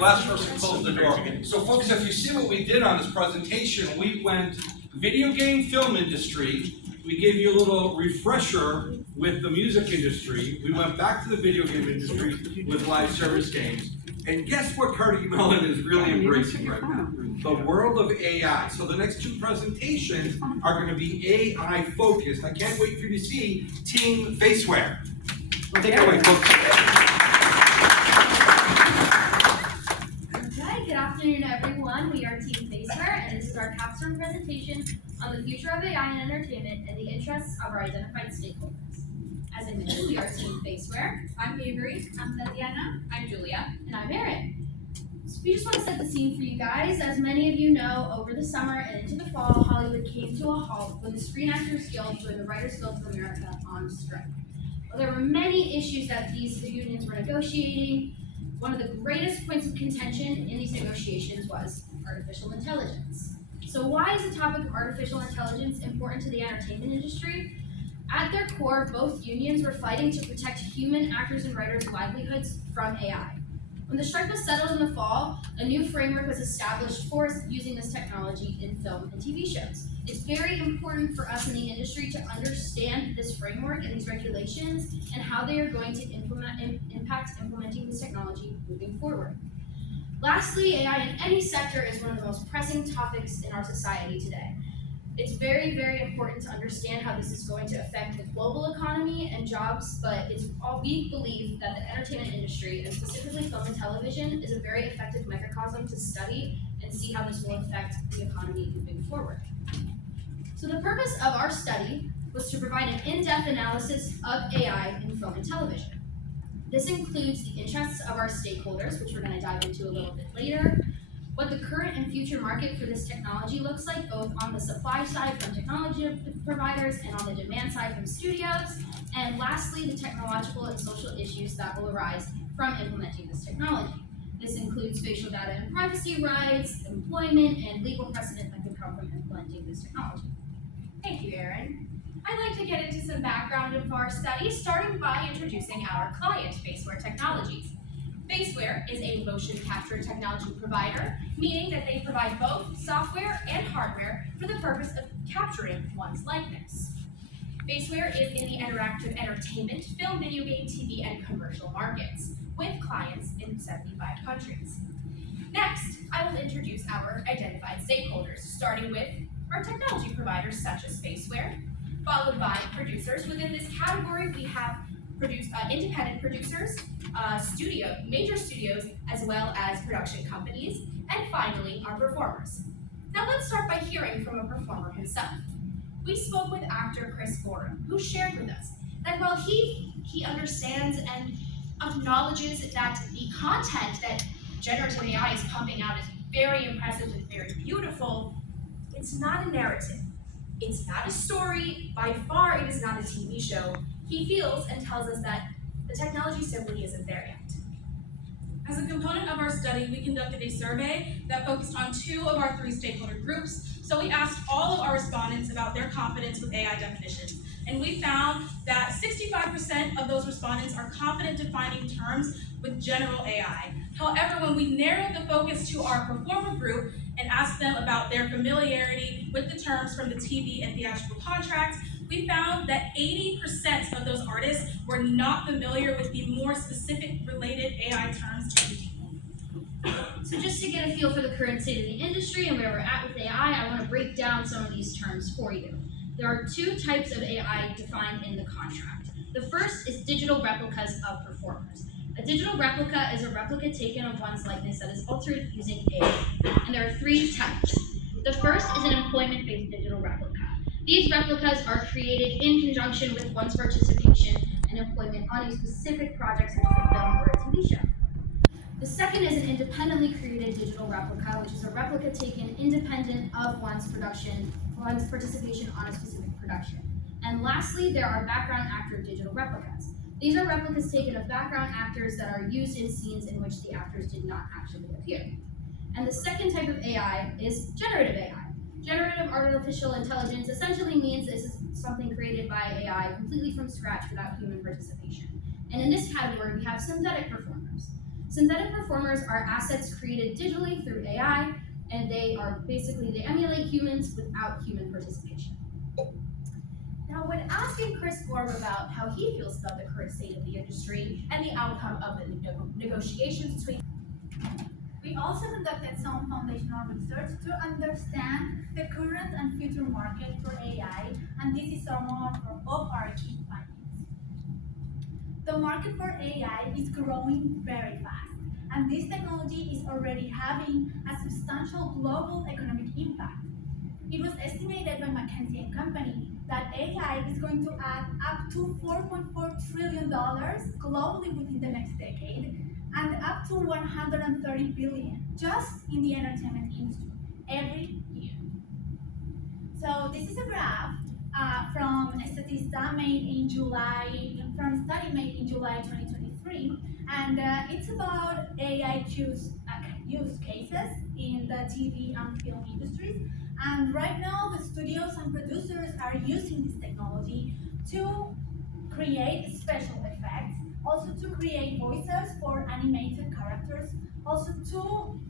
last person closed the door. So folks, if you see what we did on this presentation, we went video game film industry. We gave you a little refresher with the music industry. We went back to the video game industry with live service games. And guess what Carnegie Mellon is really embracing right now? The world of AI. So the next two presentations are going to be AI focused. I can't wait for you to see Team Faceware. Take it away, folks. Okay, good afternoon, everyone. We are Team Faceware, and this is our capstone presentation on the future of AI and entertainment and the interests of our identified stakeholders. As I mentioned, we are Team Faceware. I'm Avery. I'm Tatiana. I'm Julia. And I'm Erin. So we just want to set the scene for you guys. As many of you know, over the summer and into the fall, Hollywood came to a halt when the Screen Actors Guild joined the Writers Guild of America on strike. Well, there were many issues that these unions were negotiating. One of the greatest points of contention in these negotiations was artificial intelligence. So why is the topic of artificial intelligence important to the entertainment industry? At their core, both unions were fighting to protect human actors and writers' livelihoods from AI. When the strike was settled in the fall, a new framework was established for using this technology in film and TV shows. It's very important for us in the industry to understand this framework and these regulations and how they are going to impact implementing this technology moving forward. Lastly, AI in any sector is one of the most pressing topics in our society today. It's very, very important to understand how this is going to affect the global economy and jobs, but we believe that the entertainment industry, and specifically film and television, is a very effective microcosm to study and see how this will affect the economy moving forward. So the purpose of our study was to provide an in-depth analysis of AI in film and television. This includes the interests of our stakeholders, which we're going to dive into a little bit later, what the current and future market for this technology looks like, both on the supply side from technology providers and on the demand side from studios, and lastly, the technological and social issues that will arise from implementing this technology. This includes facial data and privacy rights, employment, and legal precedent that could come from implementing this technology. Thank you, Erin. I'd like to get into some background of our study, starting by introducing our client, Faceware Technologies. Faceware is a motion capture technology provider, meaning that they provide both software and hardware for the purpose of capturing one's likeness. Faceware is in the interactive entertainment, film, video game, TV, and commercial markets, with clients in 75 countries. Next, I will introduce our identified stakeholders, starting with our technology providers such as Faceware, followed by producers. Within this category, we have independent producers, major studios, as well as production companies, and finally, our performers. Now let's start by hearing from a performer himself. We spoke with actor Chris Gorham, who shared with us that while he understands and acknowledges that the content that generative AI is pumping out is very impressive and very beautiful, it's not a narrative. It's not a story. By far, it is not a TV show. He feels and tells us that the technology simply isn't there yet. As a component of our study, we conducted a survey that focused on 2 of our 3 stakeholder groups. So we asked all of our respondents about their confidence with AI definitions. And we found that 65% of those respondents are confident defining terms with general AI. However, when we narrowed the focus to our performer group and asked them about their familiarity with the terms from the TV and theatrical contracts, we found that 80% of those artists were not familiar with the more specific related AI terms to the So just to get a feel for the current state of the industry and where we're at with AI, I want to break down some of these terms for you. There are 2 types of AI defined in the contract. The first is digital replicas of performers. A digital replica is a replica taken of one's likeness that is altered using AI. And there are 3 types. The first is an employment-based digital replica. These replicas are created in conjunction with one's participation and employment on a specific project such as a film or a TV show. The second is an independently created digital replica, which is a replica taken independent of one's participation on a specific production. And lastly, there are background actor digital replicas. These are replicas taken of background actors that are used in scenes in which the actors did not actually appear. And the second type of AI is generative AI. Generative artificial intelligence essentially means this is something created by AI completely from scratch without human participation. And in this category, we have synthetic performers. Synthetic performers are assets created digitally through AI, and they emulate humans without human participation. Now, when asking Chris Gorb about how he feels about the current state of the industry and the outcome of the negotiations between, we also conducted some foundational research to understand the current and future market for AI, and this is some of our key findings. The market for AI is growing very fast, and this technology is already having a substantial global economic impact. It was estimated by McKinsey & Company that AI is going to add up to $4.4 trillion globally within the next decade, and up to 130 billion just in the entertainment industry every year. So this is a graph from a study made in July 2023, and it's about AI use cases in the TV and film industries. And right now, the studios and producers are using this technology to create special effects, also to create voices for animated characters, also to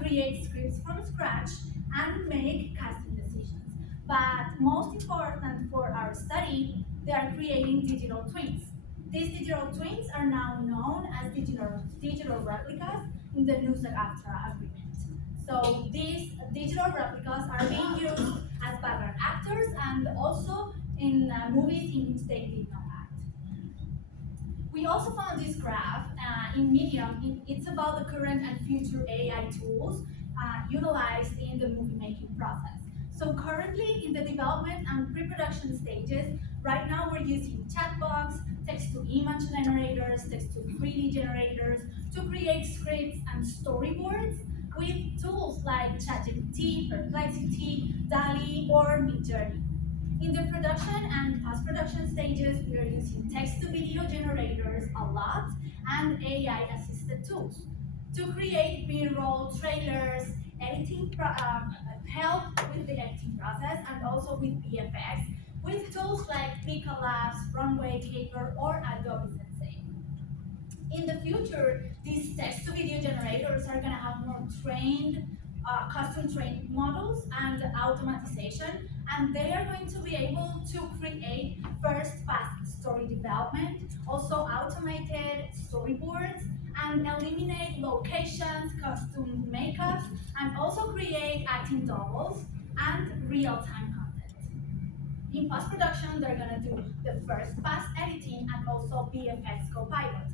create scripts from scratch and make casting decisions. But most important for our study, they are creating digital twins. These digital twins are now known as digital replicas in the SAG-AFTRA agreement. So these digital replicas are being used as background actors and also in movies in which they did not act. We also found this graph in Medium. It's about the current and future AI tools utilized in the movie making process. So currently in the development and pre-production stages, right now we're using chatbots, text-to-image generators, text-to-3D generators to create scripts and storyboards with tools like ChatGPT, Perplexity, DALL-E, or Midjourney. In the production and post-production stages, we are using text-to-video generators a lot and AI-assisted tools to create B-roll, trailers, help with the editing process, and also with VFX, with tools like Pika Labs, Runway, Caper, or Adobe Sensei. In the future, these text-to-video generators are going to have more custom-trained models and automatization, and they are going to be able to create first-pass story development, also automated storyboards, and eliminate locations, custom makeups, and also create acting doubles and real-time content. In post-production, they're gonna do the first-pass editing and also VFX Copilot.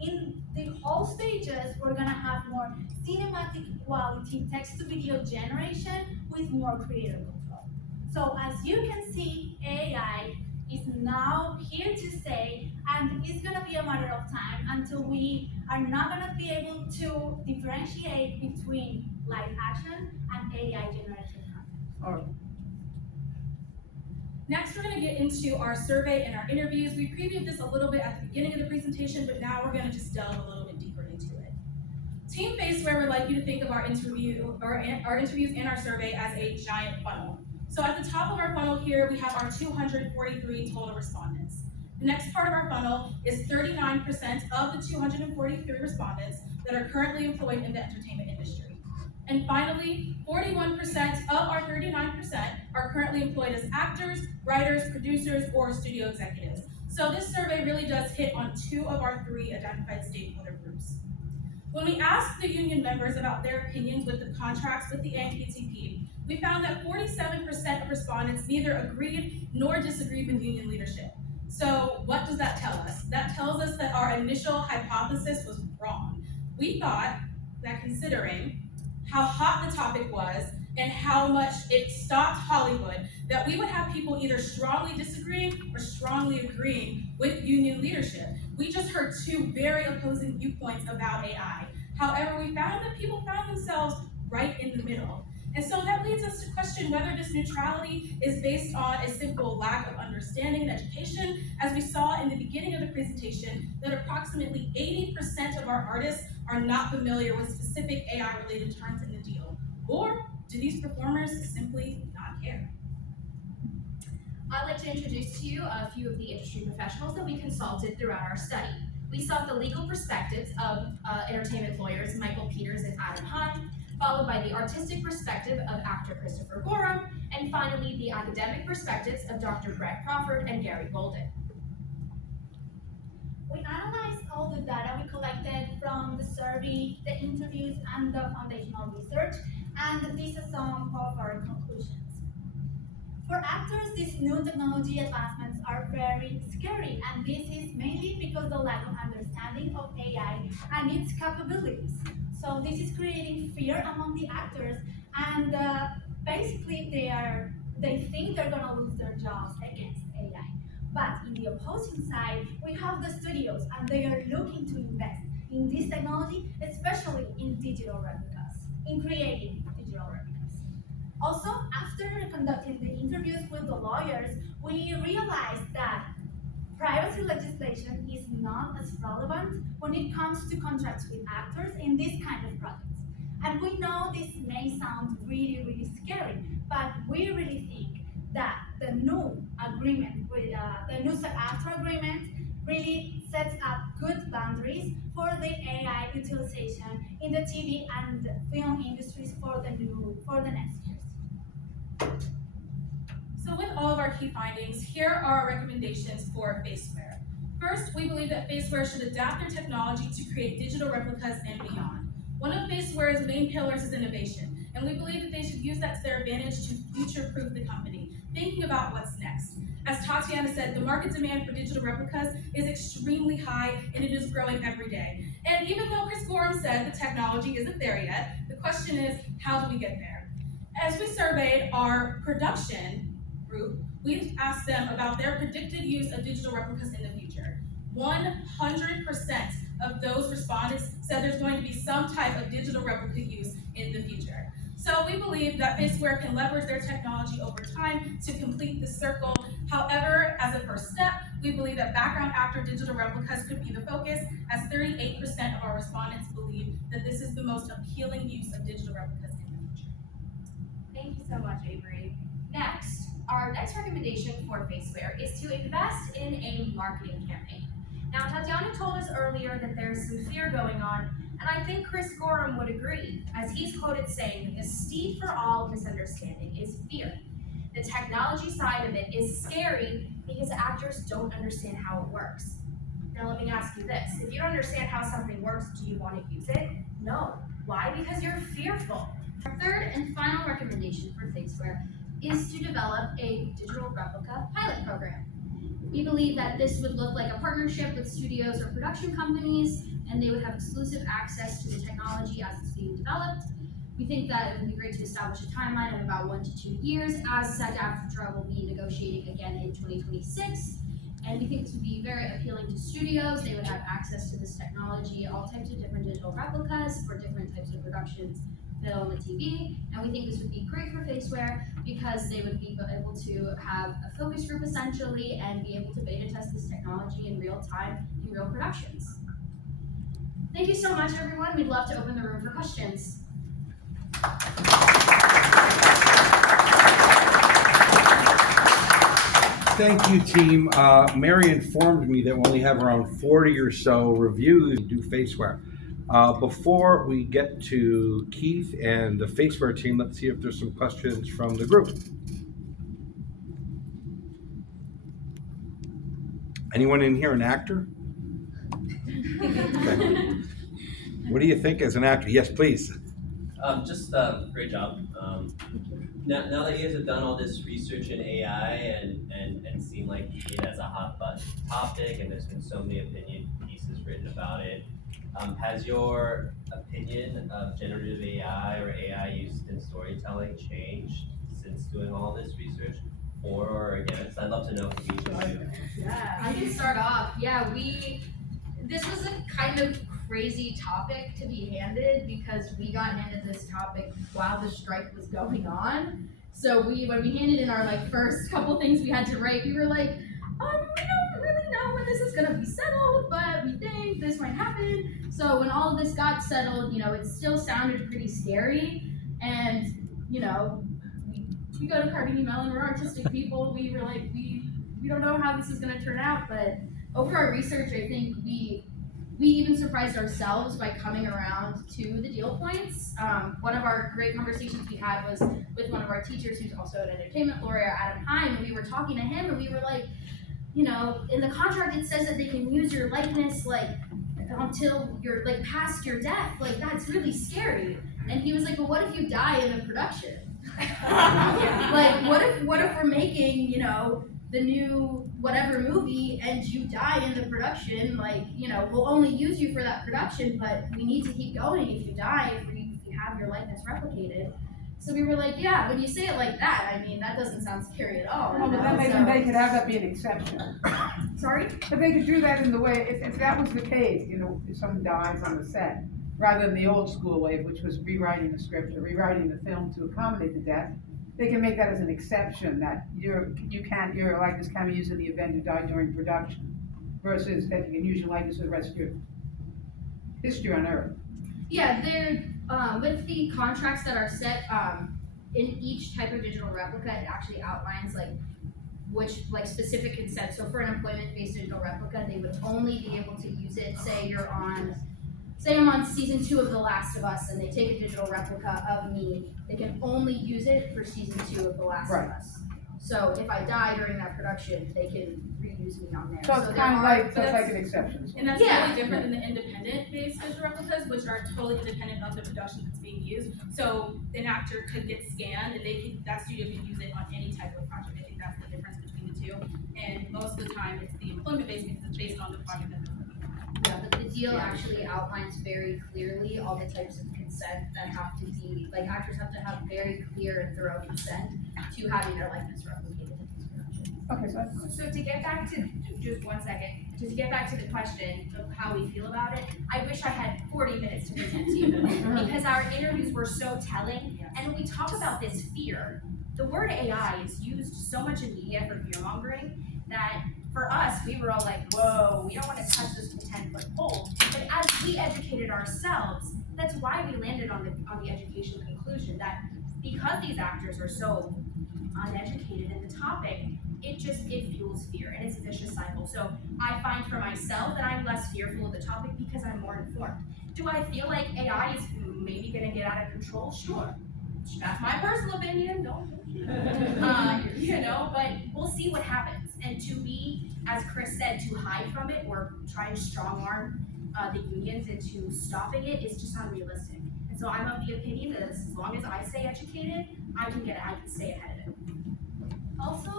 In the whole stages, we're gonna have more cinematic quality text-to-video generation with more creator control. So as you can see, AI is now here to stay, and it's gonna be a matter of time until we are not gonna be able to differentiate between live action and AI generated content. Next, we're going to get into our survey and our interviews. We previewed this a little bit at the beginning of the presentation, but now we're going to just delve a little bit deeper into it. Team Faceware would like you to think of our interviews and our survey as a giant funnel. So at the top of our funnel here, we have our 243 total respondents. The next part of our funnel is 39% of the 243 respondents that are currently employed in the entertainment industry. And finally, 41% of our 39% are currently employed as actors, writers, producers, or studio executives. So this survey really does hit on 2 of our 3 identified stakeholder groups. When we asked the union members about their opinions with the contracts with the AMPTP, we found that 47% of respondents neither agreed nor disagreed with union leadership. So what does that tell us? That tells us that our initial hypothesis was wrong. We thought that considering how hot the topic was and how much it stopped Hollywood, that we would have people either strongly disagreeing or strongly agreeing with union leadership. We just heard 2 very opposing viewpoints about AI. However, we found that people found themselves right in the middle. And so that leads us to question whether this neutrality is based on a simple lack of understanding and education. As we saw in the beginning of the presentation, that approximately 80% of our artists are not familiar with specific AI-related terms in the deal. Or do these performers simply not care? I'd like to introduce to you a few of the industry professionals that we consulted throughout our study. We sought the legal perspectives of entertainment lawyers Michael Peters and Adam Hahn, followed by the artistic perspective of actor Christopher Gorham, and finally the academic perspectives of Dr. Brett Crawford and Gary Golden. We analyzed all the data we collected from the survey, the interviews, and the foundational research, and these are some of our conclusions. For actors, these new technology advancements are very scary, and this is mainly because of the lack of understanding of AI and its capabilities. So this is creating fear among the actors, and basically they think they're gonna lose their jobs against AI. But in the opposing side, we have the studios, and they are looking to invest in this technology, especially in digital replicas, in creating digital replicas. Also, after conducting the interviews with the lawyers, we realized that privacy legislation is not as relevant when it comes to contracts with actors in this kind of projects. And we know this may sound really, really scary, but we really think that the new agreement with the new SAG-AFTRA agreement really sets up good boundaries for the AI utilization in the TV and film industries for the next years. So with all of our key findings, here are our recommendations for Faceware. First, we believe that Faceware should adapt their technology to create digital replicas and beyond. One of Faceware's main pillars is innovation, and we believe that they should use that to their advantage to future-proof the company, thinking about what's next. As Tatiana said, the market demand for digital replicas is extremely high, and it is growing every day. And even though Chris Gorham said the technology isn't there yet, the question is, how do we get there? As we surveyed our production group, we asked them about their predicted use of digital replicas in the future. 100% of those respondents said there's going to be some type of digital replica use in the future. So we believe that Faceware can leverage their technology over time to complete the circle. However, as a first step, we believe that background actor digital replicas could be the focus, as 38% of our respondents believe that this is the most appealing use of digital replicas in the future. Thank you so much, Avery. Next, our next recommendation for Faceware is to invest in a marketing campaign. Now, Tatiana told us earlier that there's some fear going on, and I think Chris Gorham would agree, as he's quoted saying that the steed for all misunderstanding is fear. The technology side of it is scary because actors don't understand how it works. Now, let me ask you this. If you don't understand how something works, do you want to use it? No. Why? Because you're fearful. Our third and final recommendation for Faceware is to develop a digital replica pilot program. We believe that this would look like a partnership with studios or production companies, and they would have exclusive access to the technology as it's being developed. We think that it would be great to establish a timeline of about 1 to 2 years, as SAG-AFTRA will be negotiating again in 2026. And we think this would be very appealing to studios. They would have access to this technology, all types of different digital replicas for different types of productions, film and TV. And we think this would be great for Faceware because they would be able to have a focus group essentially and be able to beta test this technology in real time in real productions. Thank you so much, everyone. We'd love to open the room for questions. Thank you, team. Mary informed me that we only have around 40 or so reviews to do Faceware. Before we get to Keith and the Faceware team, let's see if there's some questions from the group. Anyone in here an actor? Okay. What do you think as an actor? Yes, please. Great job. Now that you guys have done all this research in AI and seen like it as a hot button topic, and there's been so many opinion pieces written about it, has your opinion of generative AI or AI used in storytelling changed since doing all this research, or against? I'd love to know from each of you. Yeah, I can start off. Yeah, this was a kind of crazy topic to be handed because we got handed this topic while the strike was going on. So when we handed in our first couple things we had to write, we were like, we don't really know when this is gonna be settled, but we think this might happen. So when all of this got settled, it still sounded pretty scary. And we go to Carnegie Mellon, we're artistic people. We were like, we don't know how this is gonna turn out, but over our research, I think we we even surprised ourselves by coming around to the deal points. One of our great conversations we had was with one of our teachers who's also an entertainment lawyer, Adam Heim, and we were talking to him and we were like, you know, in the contract it says that they can use your likeness like until you're like past your death. Like that's really scary. And he was like, but what if you die in the production? Like what if we're making, you know, the new whatever movie and you die in the production, like, you know, we'll only use you for that production, but we need to keep going if you die, if you have your likeness replicated. So we were like, yeah, when you say it like that, I mean, that doesn't sound scary at all. Oh, you but know? then they could have that be an exception. Sorry? But they could do that in the way, if that was the case, you know, if someone dies on the set, rather than the old school way, which was rewriting the script or rewriting the film to accommodate the death, they can make that as an exception, that your likeness can't be used in the event you died during production, versus that you can use your likeness for the rest of your history on Earth. Yeah, they're with the contracts that are set in each type of digital replica, it actually outlines like which like specific consent. So for an employment-based digital replica, they would only be able to use it. Say I'm on season 2 of The Last of Us, and they take a digital replica of me. They can only use it for season 2 of The Last of Us. So if I die during that production, they can reuse me on there. So it's kind of like, so it's like an exception. And that's Yeah. totally different than the independent-based digital replicas, which are totally independent of the production that's being used. So an actor could get scanned, and that studio can use it on any type of project. I think that's the difference between the two. And most of the time, it's the employment-based because it's based on the project that they're working on. Yeah, but the deal actually outlines very clearly all the types of consent that have to be, like actors have to have very clear and thorough consent to having their likeness replicated in these productions. Okay, so that's. So to get back to, just 1 second, to get back to the question of how we feel about it, I wish I had 40 minutes to present to you because our interviews were so telling. And when we talk about this fear, the word AI is used so much in media for fear mongering that for us, we were all like, whoa, we don't want to touch this 10-foot pole. But as we educated ourselves, that's why we landed on the education conclusion that because these actors are so uneducated in the topic, it fuels fear and it's a vicious cycle. So I find for myself that I'm less fearful of the topic because I'm more informed. Do I feel like AI is maybe going to get out of control? Sure. That's my personal opinion. Don't. You know, but we'll see what happens. And to be, as Chris said, to hide from it or try and strong arm the unions into stopping it is just unrealistic. And so I'm of the opinion that as long as I stay educated, I can stay ahead of it. Also,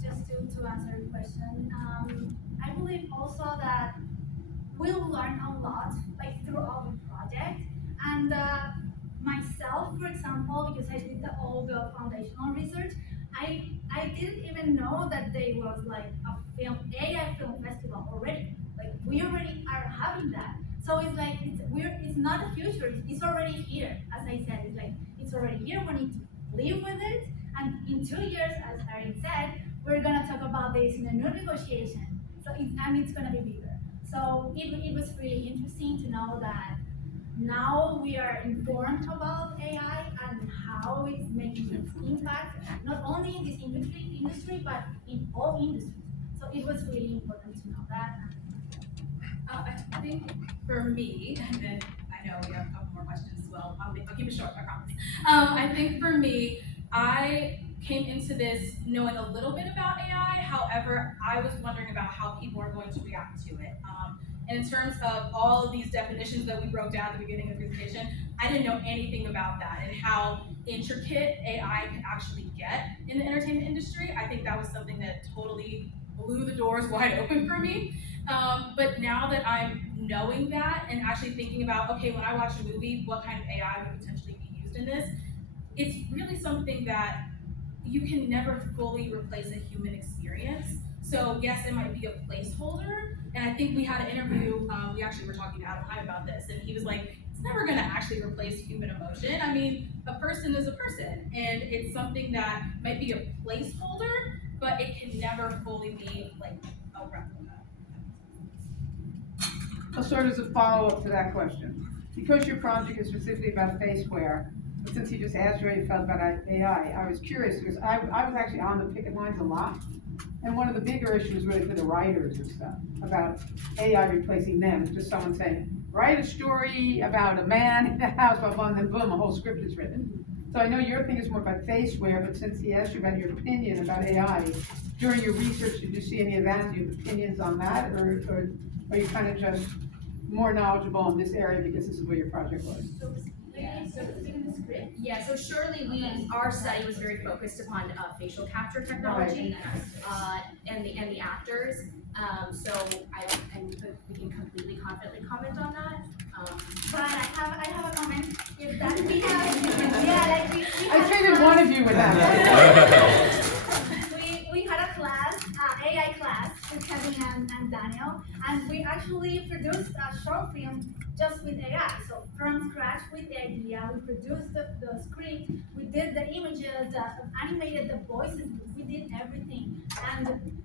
just to answer your question, I believe also that we'll learn a lot like throughout the project. And myself, for example, because I did all the foundational research, I didn't even know that there was like a AI film festival already. Like we already are having that. So it's like it's not the future. It's already here. As I said, it's already here. We need to live with it. And in 2 years, as Erin said, we're gonna talk about this in a new negotiation. So it's gonna be bigger. So it was really interesting to know that now we are informed about AI and how it's making its impact, not only in this industry, but in all industries. So it was really important to know that. I think for me, and then I know we have a couple more questions as well. I'll keep it short, I promise. I think for me, I came into this knowing a little bit about AI. However, I was wondering about how people are going to react to it. And in terms of all of these definitions that we broke down at the beginning of the presentation, I didn't know anything about that and how intricate AI can actually get in the entertainment industry. I think that was something that totally blew the doors wide open for me. But now that I'm knowing that and actually thinking about, okay, when I watch a movie, what kind of AI would potentially be used in this? It's really something that you can never fully replace a human experience. So yes, it might be a placeholder. And I think we had an interview, we actually were talking to Adam Heim about this, and he was like, it's never gonna actually replace human emotion. I mean, a person is a person, and it's something that might be a placeholder, but it can never fully be like a replica. So sort of as a follow-up to that question, because your project is specifically about faceware, but since you just asked how you felt about AI, I was curious because I was actually on the picket lines a lot And one of the bigger issues really for the writers and stuff, about AI replacing them, it's just someone saying, write a story about a man in a house, blah, blah, and then boom, a whole script is written. So I know your thing is more about faceware, but since he asked you about your opinion about AI, during your research, did you see any of that? Do you have opinions on that, or are you kind of just more knowledgeable in this area because this is where your project was? Yeah, so surely our study was very focused upon facial capture technology, and the actors. So we can completely confidently comment on that. But I have a comment. If that we have, yeah, like we I had figured a one of you would have. we had a class, AI class with Kevin and Daniel, and we actually produced a short film just with AI. So from scratch with the idea, we produced the script, we did the images, animated the voices, we did everything. And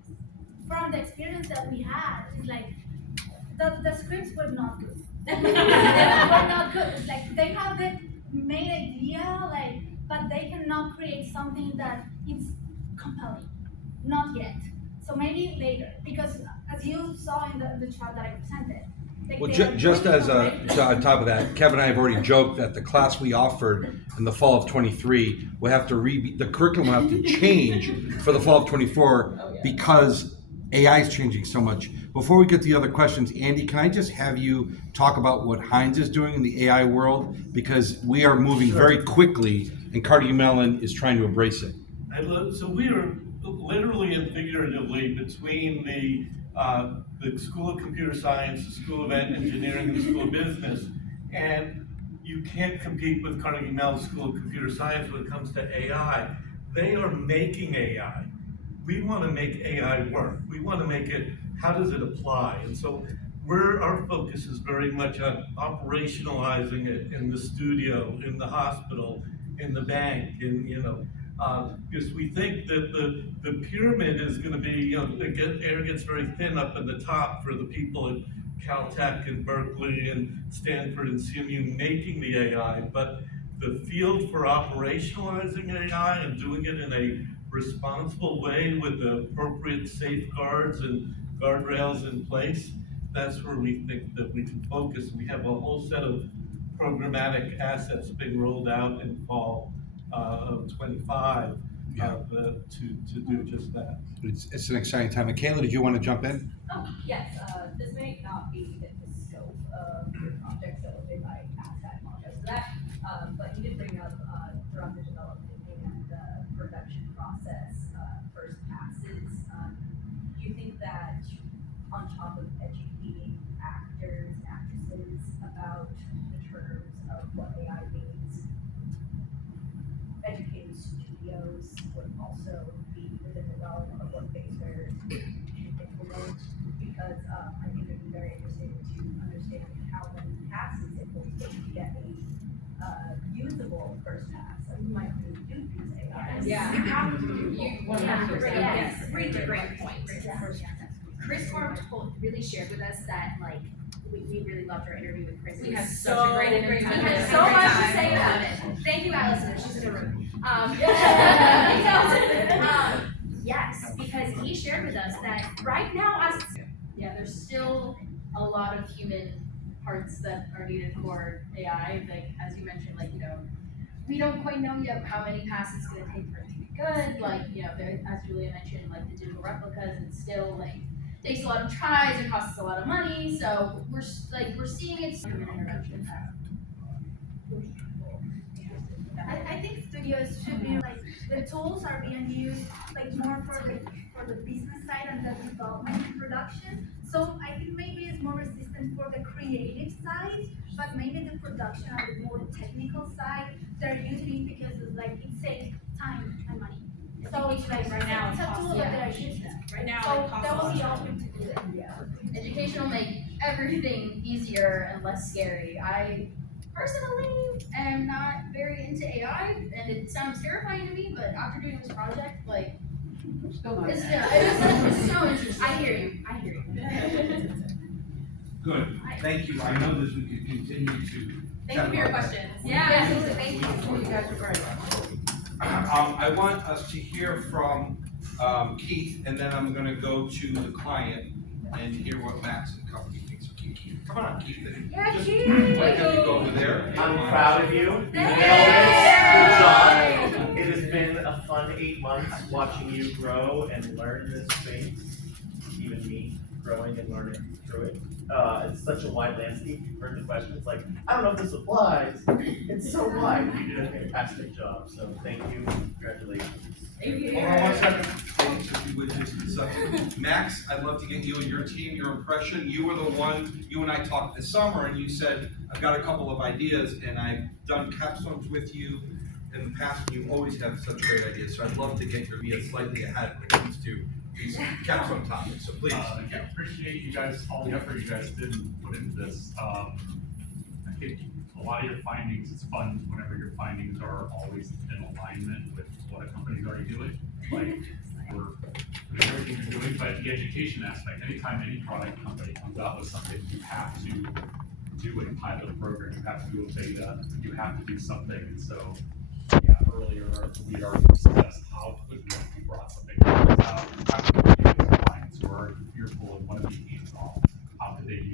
from the experience that we had, it's like the scripts were not good. They were not good. It's like they have the main idea, like, but they cannot create something that is compelling. Not yet. So maybe later, because as you saw in the chart that I presented. Like Well, they are just doing as it already. on top of that, Kevin and I have already joked that the class we offered in the fall of '23 will have to the curriculum will have to change for the fall of '24 because AI is changing so much. Before we get to the other questions, Andy, can I just have you talk about what Heinz is doing in the AI world? Because we are moving very quickly and Carnegie Mellon is trying to embrace it. So we are literally and figuratively between the School of Computer Science, the School of Engineering, and the School of Business, and you can't compete with Carnegie Mellon School of Computer Science when it comes to AI. They are making AI. We want to make AI work. We want to make it, how does it apply? And so our focus is very much on operationalizing it in the studio, in the hospital, in the bank, because we think that the pyramid is going to be, air gets very thin up in the top for the people at Caltech and Berkeley and Stanford and CMU making the AI, but the field for operationalizing AI and doing it in a responsible way with the appropriate safeguards and guardrails in place, that's where we think that we can focus. We have a whole set of programmatic assets being rolled out in fall of 25 to do just that. It's an exciting time. Michaela, did you want to jump in? Oh, yes, this may not be the scope of your project, so if I ask that, I apologize for that. But you did bring up throughout the development and the production process, first passes. Do you think that on top of educating actors and actresses about the terms of what AI means, educating studios would also be within the realm of what baseware should implement? Because I think it'd be very interesting to understand how many passes it will take to get a usable first pass. And we might really do use AI. Yeah. Yes. Great point. Chris Form really shared with us that we really loved our interview with Chris. We had such so a great great interview. time. We had so much to say about it. Thank you, Allison. She's in the room. Yes, because he shared with us that right now, there's still a lot of human parts that are needed for AI. Like as you mentioned, we don't quite know yet how many passes it's going to take for it to be good. As Julia mentioned, the digital replicas, it's still takes a lot of tries, it costs a lot of money. So we're seeing it human intervention. I think studios should be the tools are being used more for the business side and the development and production. So I think maybe it's more resistant for the creative side, but maybe the production and the more technical side, they're using it because it saves time and money. So it's right now it's a tool that they're using. Right now, So it costs that a will be lot. open to do that. Yeah. Education will make everything easier and less scary. I personally am not very into AI, and it sounds terrifying to me, but after doing this project, I'm still not. it's so interesting. I hear you. Good. Thank you. I know this we could continue to. Thank you for your questions. Yeah, absolutely. Thank you. You guys are great. I want us to hear from Keith, and then I'm gonna go to the client and hear what Max and company thinks of Keith. Come on, Keith. Yeah, Just Keith. Wait, have you go over there. I'm proud of you. You Thank nailed it. Good you. job. It has been a fun 8 months watching you grow and learn this space. Even me growing and learning through it. It's such a wide landscape. You've heard the questions like, I don't know if this applies. It's so wide. You did a fantastic job. So thank you. Congratulations. Hold on 1 second. If you would just a second. Max, I'd love to get you and your team, your impression. You were the one, you and I talked this summer and you said, I've got a couple of ideas and I've done capstones with you in the past and you always have such great ideas. So I'd love to get your ideas slightly ahead when it comes to these capstone topics. So please. Yeah, appreciate you guys, all the effort you guys did put into this. I think a lot of your findings, it's fun whenever your findings are always in alignment with what a company's already doing. Like, we're doing everything you're doing, but the education aspect, anytime any product company comes out with something, you have to do a pilot program, you have to do a beta, you have to do something. And so, yeah, earlier we already discussed how quickly we brought something out, how could we do with clients who are fearful and want to be hands-on, how could they use